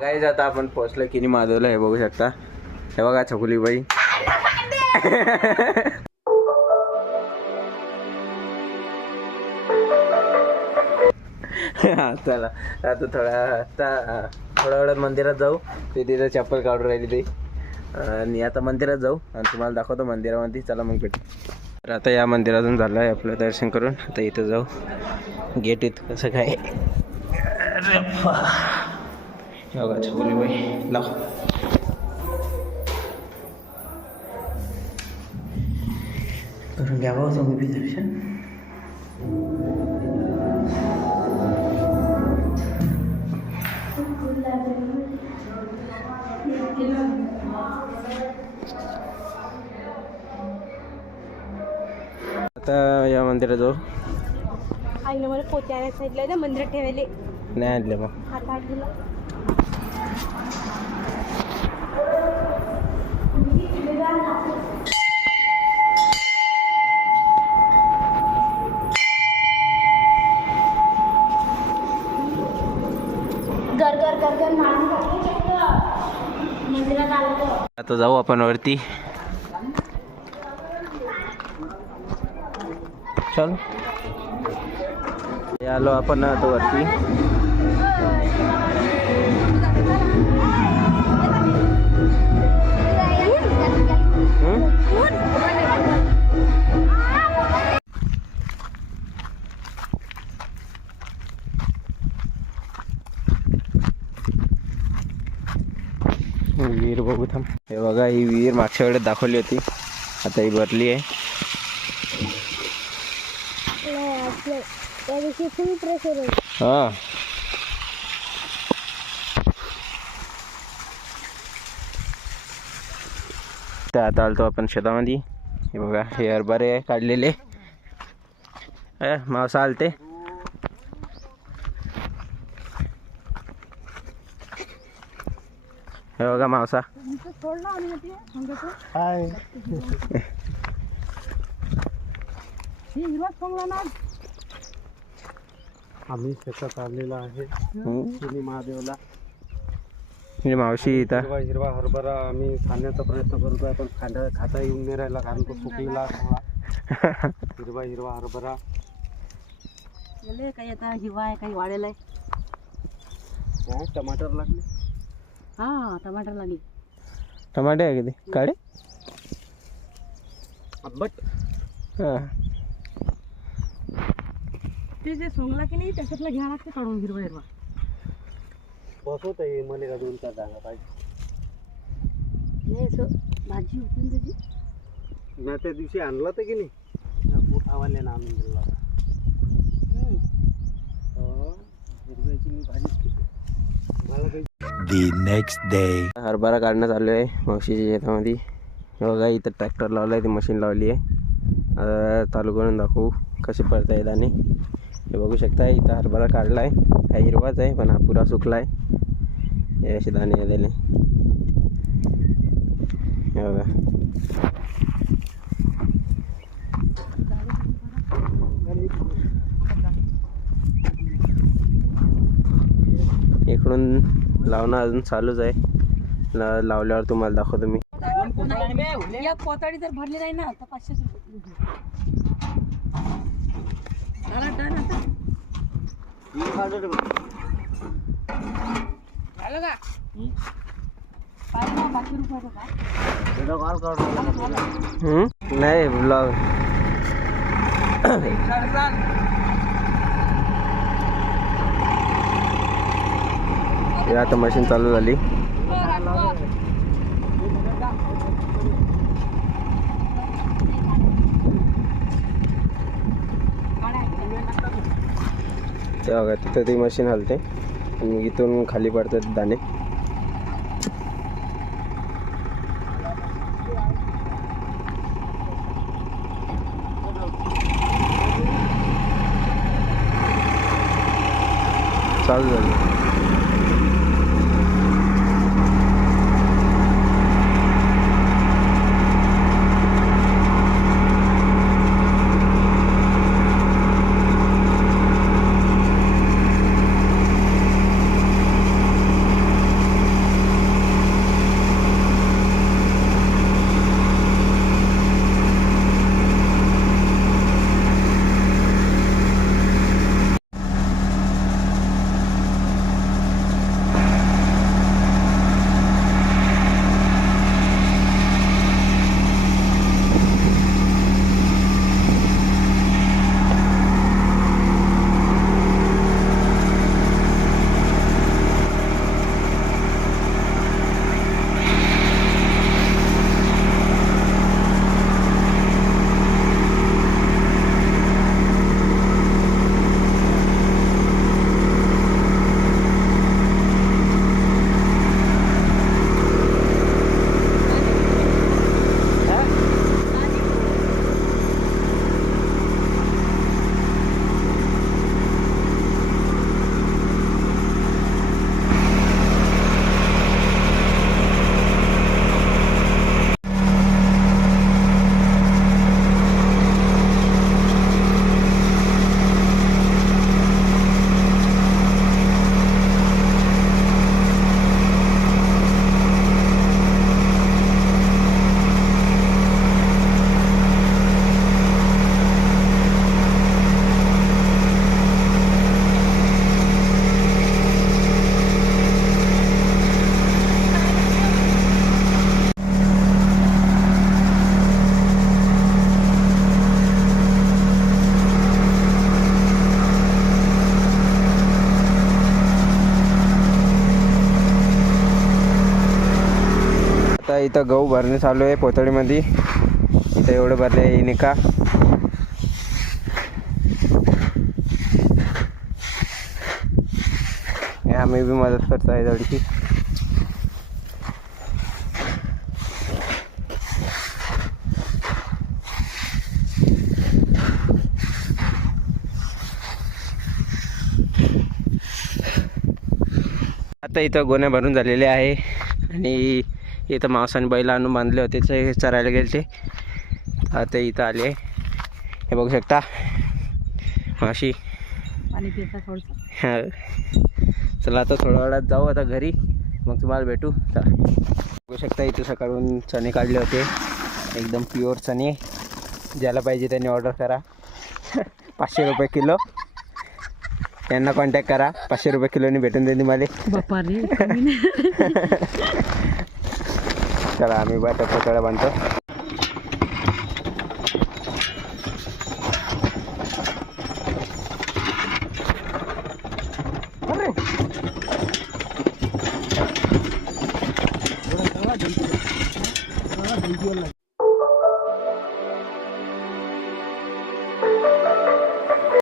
काही आता आपण पोहचलं की नाही माधवला हे बघू शकता. हे बघा छकुली बाई हा चला. आता थोडा आता थोड्या वेळात मंदिरात जाऊ. ते तिथं चप्पल काढून राहिली ते. आणि आता मंदिरात जाऊ. आणि तुम्हाला दाखवतो मंदिरामध्ये चला मग भेटू. तर आता या मंदिरातून झालं आहे आपलं दर्शन करून. आता इथं जाऊ. गेट इथं कसं काय? बघा छकुली बाई लाव करून घ्यावं तुम्ही बी दर्शन आता या मंदिरात जाऊ आईनं मला पोत्या साईडला ना मंदिरात ठेवायले नाही आणले मग हात आठवला घर घर घर घर मंदिरात आलो आता जाऊ आपण वरती. चल. आलो आपण आता वरती. विहीर बघू थांब. हे बघा ही विहीर मागच्या वेळेस दाखवली होती. आता ही भरली आहे. हा. तर आता आलतो आपण शेतामध्ये. हे बघा हे हरभरे आहे काढलेले मावसा आलते. हे बघा मावसा. आम्ही शेतात आलेलो आहे. महादेवला. ही मावशी इथं. हिरवा हिरवा हरभरा आम्ही खाण्याचा प्रयत्न करतोय. पण खाण्या खाता येऊन नाही राहिला कारण तो सुकलेला हिरवा हिरवा हरभरा. गेले काही आता हिवा आहे काही वाढेल आहे. हा, टमाटर लागले? हा टमाटर लागली. टमाटे आहे किती? काढे? बट हां. ते जे सोंगला की नाही त्याच्यातला घ्या लागते काढून हिरवा हिरवा. बसवत आहे मला का दोन चार जागा पाहिजे. नाही असं भाजी होती ना त्याची? मी त्या दिवशी आणला तर की नाही? मोठावाले ना आणून दिला होता. हिरव्याची मी भाजीच केली. मला काही the next day. हरभरा काढणं चालू आहे मावशीच्या शेतामध्ये. हे बघा इथं ट्रॅक्टर लावलं आहे ती मशीन लावली आहे. आता चालू करून दाखवू कसे पडत आहे दाणे हे बघू शकताय इथं हरभरा काढला आहे हा हिरवाच आहे पण हा पुरा सुकला आहे हे असे दाणे आलेले. हे बघा. इकडून लावणं अजून चालूच आहे. लावल्यावर तुम्हाला दाखवतो मी. या जर भरली नाही ना तर पाचशे रुपये. झाला डन आता. झालं का? काय ना बाकी रुपये का हम्म? नाही ब्लॉग. आता मशीन चालू झाली. ते बघा तिथं ती मशीन हलते. आणि इथून खाली पडतात दाणे. चालू झालं. इथं गहू भरणे चालू आहे पोतळीमध्ये. इथं एवढं भरले आहे निका. आम्ही बी मदत करतो आहे थोडीशी आता इथं गोण्या भरून झालेले आहे आणि इथं मांसाने बैल आणून बांधले होते ते चरायला गेले ते आता इथं आले. हे बघू शकता. माशी हा. चला आता थोड्या वेळात जाऊ आता घरी. मग तुम्हाला भेटू. चला. बघू शकता इथे सकाळून चणे काढले होते. एकदम प्युअर चणे. ज्याला पाहिजे त्यांनी ऑर्डर करा. पाचशे रुपये किलो. यांना कॉन्टॅक्ट करा. पाचशे रुपये किलोनी भेटून कमी नाही. चला आम्ही बा पोतळ्या बांधतो